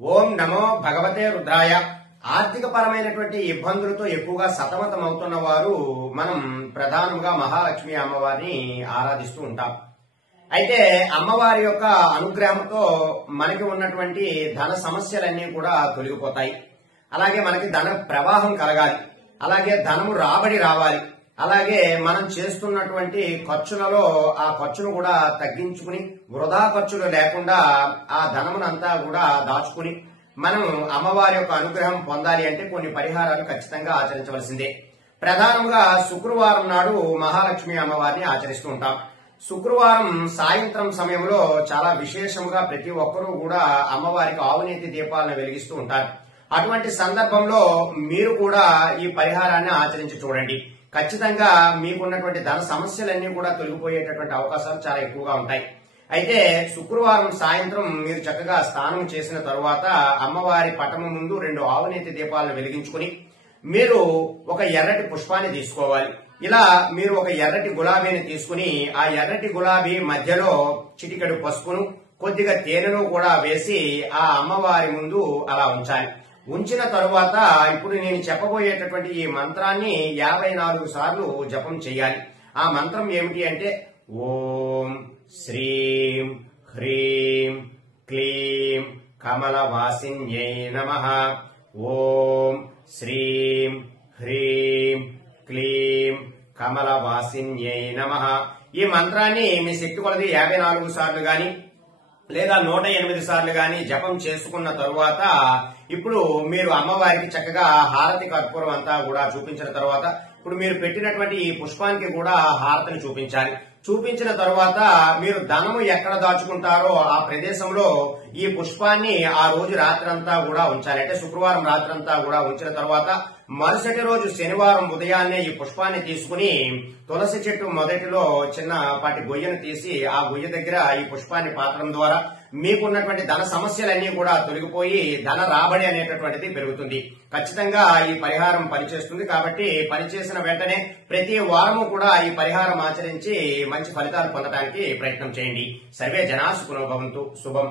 ఓం నమో భగవతే రుద్రాయ. ఆర్థిక పరమైనటువంటి ఇబ్బందులతో ఎక్కువగా సతమతం అవుతున్న వారు మనం ప్రధానంగా మహాలక్ష్మి అమ్మవారిని ఆరాధిస్తూ ఉంటాం. అయితే అమ్మవారి యొక్క అనుగ్రహంతో మనకి ఉన్నటువంటి ధన సమస్యలన్నీ కూడా తొలగిపోతాయి. అలాగే మనకి ధన ప్రవాహం కలగాలి, అలాగే ధనము రాబడి రావాలి, అలాగే మనం చేస్తున్నటువంటి ఖర్చులలో ఆ ఖర్చును కూడా తగ్గించుకుని వృధా ఖర్చులు లేకుండా ఆ ధనమునంతా కూడా దాచుకుని మనం అమ్మవారి యొక్క అనుగ్రహం పొందాలి అంటే కొన్ని పరిహారాలు ఖచ్చితంగా ఆచరించవలసిందే. ప్రధానంగా శుక్రవారం నాడు మహాలక్ష్మి అమ్మవారిని ఆచరిస్తూ ఉంటాం. శుక్రవారం సాయంత్రం సమయంలో చాలా విశేషంగా ప్రతి ఒక్కరూ కూడా అమ్మవారికి ఆవునేతి దీపాలను వెలిగిస్తూ ఉంటారు. అటువంటి సందర్భంలో మీరు కూడా ఈ పరిహారాన్ని ఆచరించి చూడండి. ఖచ్చితంగా మీకున్నటువంటి ధన సమస్యలన్నీ కూడా తొలగిపోయేటటువంటి అవకాశాలు చాలా ఎక్కువగా ఉంటాయి. అయితే శుక్రవారం సాయంత్రం మీరు చక్కగా స్నానం చేసిన తరువాత అమ్మవారి పటము ముందు 2 ఆవునేతి దీపాలను వెలిగించుకుని మీరు ఒక ఎర్రటి పుష్పాన్ని తీసుకోవాలి. ఇలా మీరు ఒక ఎర్రటి గులాబీని తీసుకుని ఆ ఎర్రటి గులాబీ మధ్యలో చిటికెడు పసుపును కొద్దిగా తేనెను కూడా వేసి ఆ అమ్మవారి ముందు అలా ఉంచాలి. ఉంచిన తరువాత ఇప్పుడు నేను చెప్పబోయేటటువంటి ఈ మంత్రాన్ని 54 సార్లు జపం చేయాలి. ఆ మంత్రం ఏమిటి అంటే ఓం శ్రీం హ్రీం క్లీం కమలవాసిన్యై నమః. ఓం శ్రీం హ్రీం క్లీం కమలవాసిన్యై నమః. ఈ మంత్రాన్ని మీ శక్తి కొలది 54 సార్లు గాని లేదా 108 సార్లు గాని జపం చేసుకున్న తరువాత ఇప్పుడు మీరు అమ్మవారికి చక్కగా హారతి కర్పూరం అంతా కూడా చూపించిన తర్వాత ఇప్పుడు మీరు పెట్టినటువంటి ఈ పుష్పానికి కూడా హారతిని చూపించాలి. చూపించిన తరువాత మీరు ధనము ఎక్కడ దాచుకుంటారో ఆ ప్రదేశంలో ఈ పుష్పాన్ని ఆ రోజు రాత్రంతా కూడా ఉంచాలి. అంటే శుక్రవారం రాత్రంతా కూడా ఉంచిన తర్వాత మరుసటి రోజు శనివారం ఉదయాన్నే ఈ పుష్పాన్ని తీసుకుని తులసి చెట్టు మొదటిలో చిన్నపాటి గొయ్యను తీసి ఆ గొయ్య దగ్గర ఈ పుష్పాన్ని పాతడం ద్వారా మీకున్నటువంటి ధన సమస్యలన్నీ కూడా తొలగిపోయి ధన రాబడి అనేటటువంటిది పెరుగుతుంది. ఖచ్చితంగా ఈ పరిహారం పనిచేస్తుంది. కాబట్టి పనిచేసిన వెంటనే ప్రతి వారము కూడా ఈ పరిహారం ఆచరించి మంచి ఫలితాలు పొందడానికి ప్రయత్నం చేయండి. సర్వే జనా సుఖినో భవంతు. శుభం.